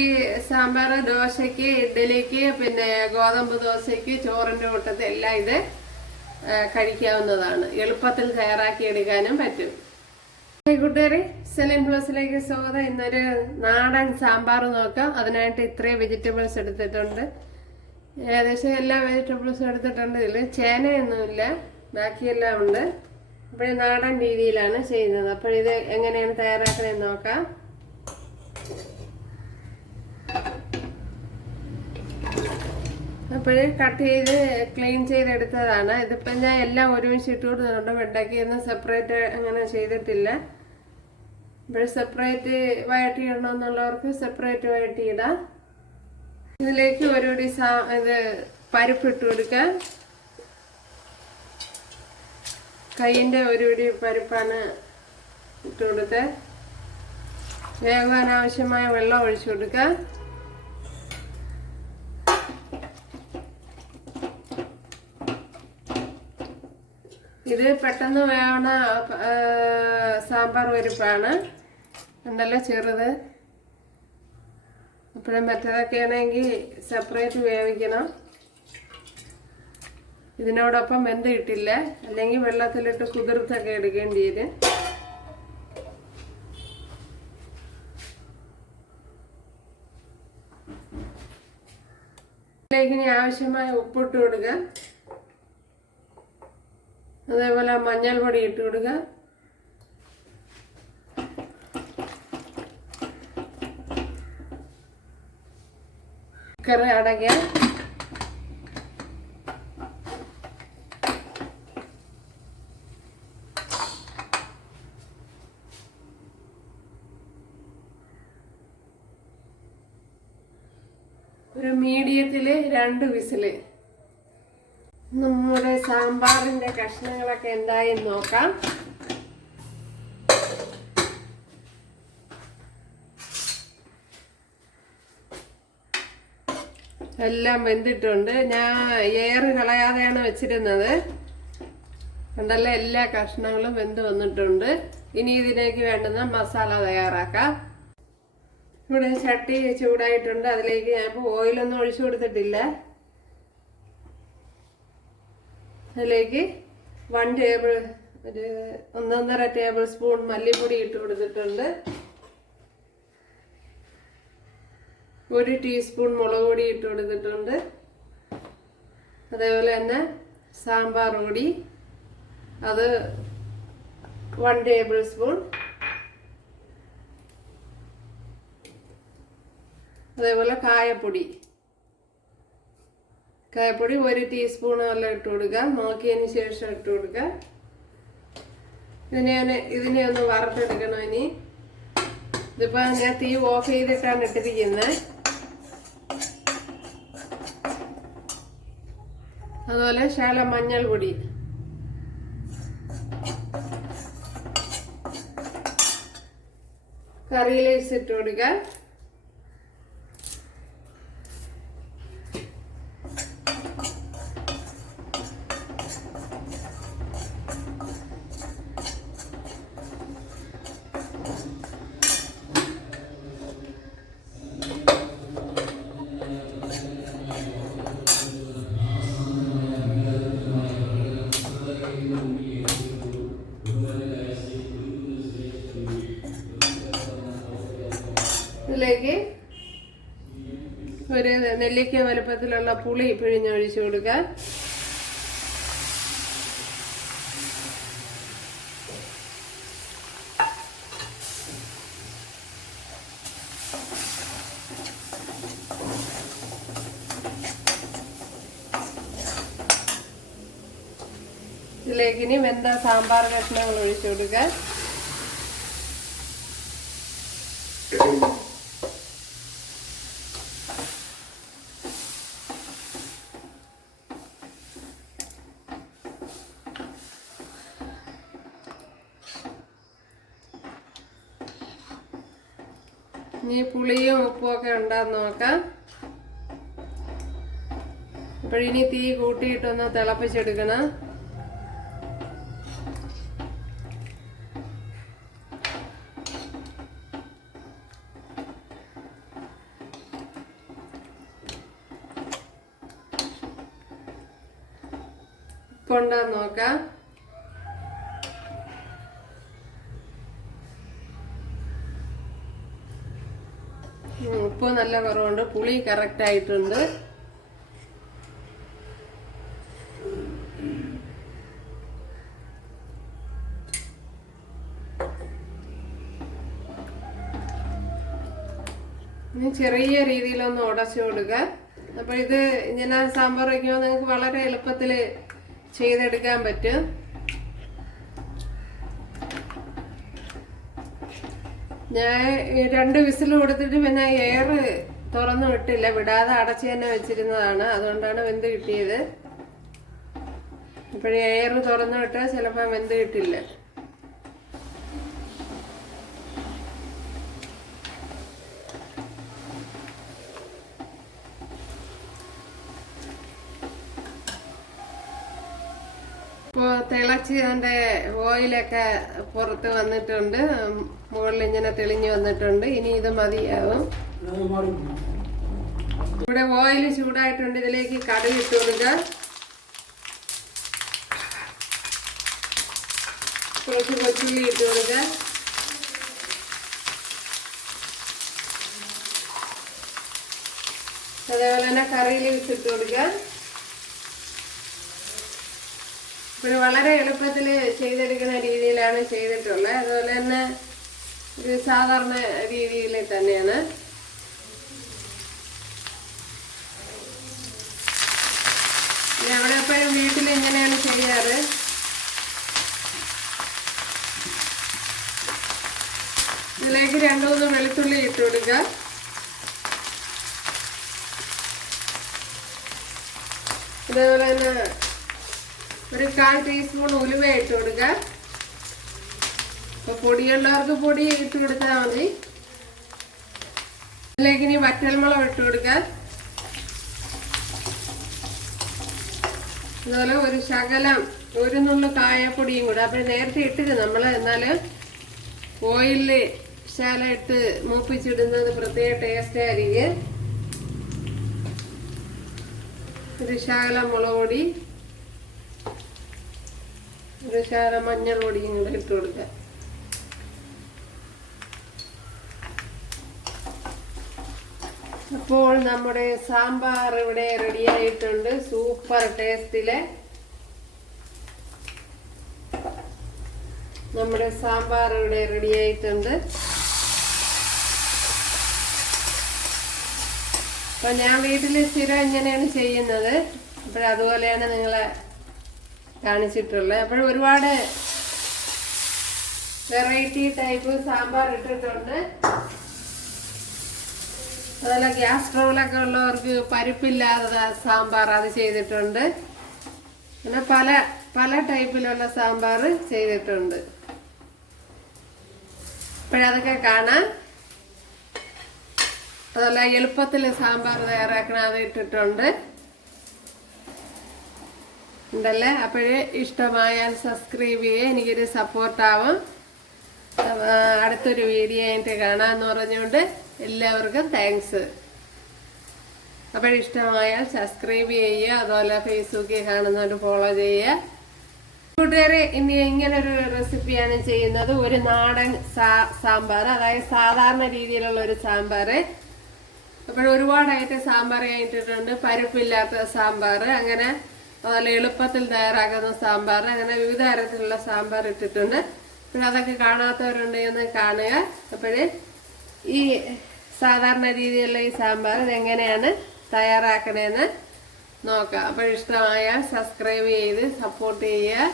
ഈ സാമ്പാർ ദോശയ്ക്ക്, ഇഡ്ഡലിക്ക്, പിന്നെ ഗോതമ്പ് ദോശയ്ക്ക്, ചോറിന്റെ കൂട്ടത്തിൽ എല്ലാം ഇത് കഴിക്കാവുന്നതാണ്. എളുപ്പത്തിൽ തയ്യാറാക്കി എടുക്കാനും പറ്റും. കൂട്ടുകാരെ, സെലിൻ പ്ലസിലേക്ക് സ്വാഗതം. ഇന്നൊരു നാടൻ സാമ്പാർ നോക്കാം. അതിനായിട്ട് ഇത്രയും വെജിറ്റബിൾസ് എടുത്തിട്ടുണ്ട്. ഏകദേശം എല്ലാ വെജിറ്റബിൾസും എടുത്തിട്ടുണ്ട്. ഇതിൽ ചേനയൊന്നുമില്ല, ബാക്കിയെല്ലാം ഉണ്ട്. അപ്പോൾ നാടൻ രീതിയിലാണ് ചെയ്യുന്നത്. അപ്പോൾ ഇത് എങ്ങനെയാണ് തയ്യാറാക്കണമെന്ന് നോക്കാം. അപ്പോൾ കട്ട് ചെയ്ത് ക്ലീൻ ചെയ്തെടുത്തതാണ്. ഇതിപ്പം ഞാൻ എല്ലാം ഒരുമിച്ച് ഇട്ട് കൊടുക്കുന്നുണ്ട്. വെണ്ടയ്ക്കൊന്നും സെപ്പറേറ്റ് അങ്ങനെ ചെയ്തിട്ടില്ല. ഇപ്പോൾ സെപ്പറേറ്റ് വഴറ്റിയിടണമെന്നുള്ളവർക്ക് സെപ്പറേറ്റ് വഴറ്റിയിടാം. ഇതിലേക്ക് ഒരു പിടി ഇത് പരിപ്പ് ഇട്ട് കൊടുക്കാം. കൈയിൻ്റെ ഒരു പിടി പരിപ്പാണ് ഇട്ട് കൊടുത്ത് വേവാൻ ആവശ്യമായ വെള്ളം ഒഴിച്ചു കൊടുക്കാം. ഇത് പെട്ടെന്ന് വേവണ സാമ്പാർ പരിപ്പാണ്. ഉണ്ടല്ലോ ചെറുത്. അപ്പോഴും മറ്റേതൊക്കെ ആണെങ്കിൽ സെപ്പറേറ്റ് വേവിക്കണം. ഇതിനോടൊപ്പം വെന്ത് കിട്ടില്ല, അല്ലെങ്കിൽ വെള്ളത്തിലിട്ട് കുതിർത്തൊക്കെ എടുക്കേണ്ടി വരും. ഇതിലേക്ക് ഇനി ആവശ്യമായ ഉപ്പിട്ട് കൊടുക്കുക. അതേപോലെ മഞ്ഞൾപ്പൊടി ഇട്ട് കൊടുക്കുക. കുക്കർ അടയ്ക്കുക. ഒരു മീഡിയത്തില് 2 വിസില്. നമ്മുടെ സാമ്പാറിന്റെ കഷ്ണങ്ങളൊക്കെ എന്തായി നോക്കാം. എല്ലാം വെന്തിട്ടുണ്ട്. ഞാൻ എയർ കളയാതെയാണ് വെച്ചിരുന്നത്. കണ്ടല്ലോ, എല്ലാ കഷ്ണങ്ങളും വെന്ത് വന്നിട്ടുണ്ട്. ഇനി ഇതിലേക്ക് വേണ്ടുന്ന മസാല തയ്യാറാക്കാം. ഇവിടെ ചട്ടി ചൂടായിട്ടുണ്ട്. അതിലേക്ക് ഞാൻ ഇപ്പോൾ ഓയിലൊന്നും ഒഴിച്ചു കൊടുത്തിട്ടില്ല. അതിലേക്ക് 1.5 ടേബിൾ സ്പൂൺ മല്ലിപ്പൊടി ഇട്ട് കൊടുത്തിട്ടുണ്ട്. 1 ടീസ്പൂൺ മുളക് പൊടി ഇട്ട് കൊടുത്തിട്ടുണ്ട്. അതേപോലെ തന്നെ സാമ്പാർ പൊടി, അത് 1 ടേബിൾ സ്പൂൺ. അതേപോലെ കായപ്പൊടി 1 ടീസ്പൂൺ എല്ലാം ഇട്ട് കൊടുക്കുക. നോക്കിയതിന് ശേഷം ഇട്ട് കൊടുക്കുക. ഇതിനെ ഒന്ന് വറുത്തെടുക്കണം. ഇനി ഇതിപ്പോൾ ഞാൻ തീ ഓഫ് ചെയ്തിട്ടാണ് ഇട്ടിരിക്കുന്നത്. അതുപോലെ ശകലം മഞ്ഞൾപ്പൊടി, കറി ലീവ്സ് ഇട്ട് കൊടുക്കുക. ഇതിലേക്ക് ഒരു നെല്ലിക്ക വലുപ്പത്തിലുള്ള പുളി പിഴിഞ്ഞൊഴിച്ചു കൊടുക്കുക. ഇതിലേക്ക് ഇനി വെന്ത സാമ്പാർ കഷ്ണങ്ങൾ ഒഴിച്ചു കൊടുക്കുക. ഇനി പുളിയും ഉപ്പും ഒക്കെ ഉണ്ടാന്ന് നോക്കാം. അപ്പോഴിനി തീ കൂട്ടിയിട്ടൊന്ന് തിളപ്പിച്ചെടുക്കണം. ഉപ്പുണ്ടോന്ന് നോക്കാം. ഉപ്പ് നല്ല കുറവുണ്ട്, പുളി കറക്റ്റ് ആയിട്ടുണ്ട്. ഇനി ചെറിയ രീതിയിലൊന്ന് ഉടച്ചു കൊടുക്കുക. അപ്പൊ ഇത് ഇങ്ങനെ സാമ്പാർ വയ്ക്കുമ്പോൾ നിങ്ങൾക്ക് വളരെ എളുപ്പത്തിൽ ചെയ്തെടുക്കാൻ പറ്റും. ഞാൻ 2 വിസിൽ കൊടുത്തിട്ട് പിന്നെ എയർ തുറന്നു വിട്ടില്ല, വിടാതെ അടച്ചു തന്നെ വെച്ചിരുന്നതാണ്. അതുകൊണ്ടാണ് വെന്ത് കിട്ടിയത്. ഇപ്പോഴേ എയർ തുറന്നു വിട്ടാൽ ചിലപ്പോൾ വെന്ത് കിട്ടില്ല. ഇപ്പോൾ തിളച്ച് അതിൻ്റെ ഓയിലൊക്കെ പുറത്ത് വന്നിട്ടുണ്ട്, മുകളിൽ ഇങ്ങനെ തെളിഞ്ഞു വന്നിട്ടുണ്ട്. ഇനി ഇത് മതിയാവും. ഇവിടെ ഓയിൽ ചൂടായിട്ടുണ്ട്, ഇതിലേക്ക് കടുക് ഇട്ട് കൊടുക്കുക. കുറച്ച് കൊച്ചുള്ളി ഇട്ട് കൊടുക്കുക. അതേപോലെ തന്നെ കറി ലീവ്സ് ഇട്ട് കൊടുക്കുക. ഇവിടെ വളരെ എളുപ്പത്തിൽ ചെയ്തെടുക്കുന്ന രീതിയിലാണ് ചെയ്തിട്ടുള്ളത്. അതുപോലെ തന്നെ ഒരു സാധാരണ രീതിയിൽ തന്നെയാണ്. അവിടെ എപ്പോഴും വീട്ടിൽ ഇങ്ങനെയാണ് ചെയ്യാറ്. ഇതിലേക്ക് 2-3 വെളുത്തുള്ളി ഇട്ട് കൊടുക്കുക. അതേപോലെ തന്നെ ഒരു 1/4 ടീസ്പൂൺ ഉലുവ ഇട്ട് കൊടുക്കുക. അപ്പൊ പൊടിയുള്ളവർക്ക് പൊടി ഇട്ട് കൊടുത്താൽ മതി. ഇതിലേക്ക് ഇനി വറ്റൽമുളക് ഇട്ട് കൊടുക്കുക. അതുപോലെ ഒരു ശകലം, ഒരു നുള്ളു കായപ്പൊടിയും കൂടെ. അപ്പൊ നേരത്തെ ഇട്ടിട്ട് നമ്മൾ, എന്നാലും ഓയിലിൽ ശകലം ഇട്ട് മൂപ്പിച്ചിടുന്നത് പ്രത്യേക ടേസ്റ്റ് ആയിരിക്കും. ഒരു ശകലം മുളക് പൊടി, ഒരു ശകലം മഞ്ഞൾ പൊടിയും കൂടെ ഇട്ട് കൊടുക്കുക. അപ്പോൾ നമ്മുടെ സാമ്പാർ ഇവിടെ റെഡി ആയിട്ടുണ്ട്. സൂപ്പർ ടേസ്റ്റിലെ നമ്മുടെ സാമ്പാർ ഇവിടെ റെഡി ആയിട്ടുണ്ട്. അപ്പൊ ഞാൻ വീട്ടിൽ സ്ഥിരം ഇങ്ങനെയാണ് ചെയ്യുന്നത്. അപ്പോഴതുപോലെയാണ് നിങ്ങളെ കാണിച്ചിട്ടുള്ളത്. അപ്പോൾ ഒരുപാട് വെറൈറ്റി ടൈപ്പ് സാമ്പാർ ഇട്ടിട്ടുണ്ട്. അതുപോലെ ഗ്യാസ് ട്രബിളൊക്കെ ഉള്ളവർക്ക് പരിപ്പില്ലാതെ സാമ്പാർ അത് ചെയ്തിട്ടുണ്ട്. അങ്ങനെ പല പല ടൈപ്പിലുള്ള സാമ്പാർ ചെയ്തിട്ടുണ്ട്. അപ്പോഴതൊക്കെ കാണാം. അതുപോലെ എളുപ്പത്തിൽ സാമ്പാർ തയ്യാറാക്കണം, അത് ഇട്ടിട്ടുണ്ട് ഉണ്ടല്ലേ. അപ്പോഴേ ഇഷ്ടമായാൽ സബ്സ്ക്രൈബ് ചെയ്യുക, എനിക്കൊരു സപ്പോർട്ടാവും. അടുത്തൊരു വീഡിയോ ആയിട്ട് കാണാമെന്ന് പറഞ്ഞുകൊണ്ട് എല്ലാവർക്കും താങ്ക്സ്. അപ്പോഴിഷ്ടമായാൽ സബ്സ്ക്രൈബ് ചെയ്യുക. അതുപോലെ ഫേസ്ബുക്കിൽ കാണുന്നവർ ഫോളോ ചെയ്യുക. കൂട്ടുകാരെ, ഇനി ഇങ്ങനൊരു റെസിപ്പിയാണ് ചെയ്യുന്നത്. ഒരു നാടൻ സാമ്പാർ, അതായത് സാധാരണ രീതിയിലുള്ള ഒരു സാമ്പാർ. അപ്പോഴൊരുപാടായിട്ട് സാമ്പാർ കഴിഞ്ഞിട്ടുണ്ട്. പരിപ്പില്ലാത്ത സാമ്പാർ, അങ്ങനെ അതുപോലെ എളുപ്പത്തിൽ തയ്യാറാക്കുന്ന സാമ്പാർ, അങ്ങനെ വിവിധ തരത്തിലുള്ള സാമ്പാർ ഇട്ടിട്ടുണ്ട്. അപ്പോഴതൊക്കെ കാണാത്തവരുണ്ടെന്ന് കാണുക. അപ്പോഴേ ഈ സാധാരണ രീതിയിലുള്ള ഈ സാമ്പാർ ഇതെങ്ങനെയാണ് തയ്യാറാക്കണേന്ന് നോക്കാം. അപ്പോഴിഷ്ടമായാൽ സബ്സ്ക്രൈബ് ചെയ്ത് സപ്പോർട്ട് ചെയ്യുക.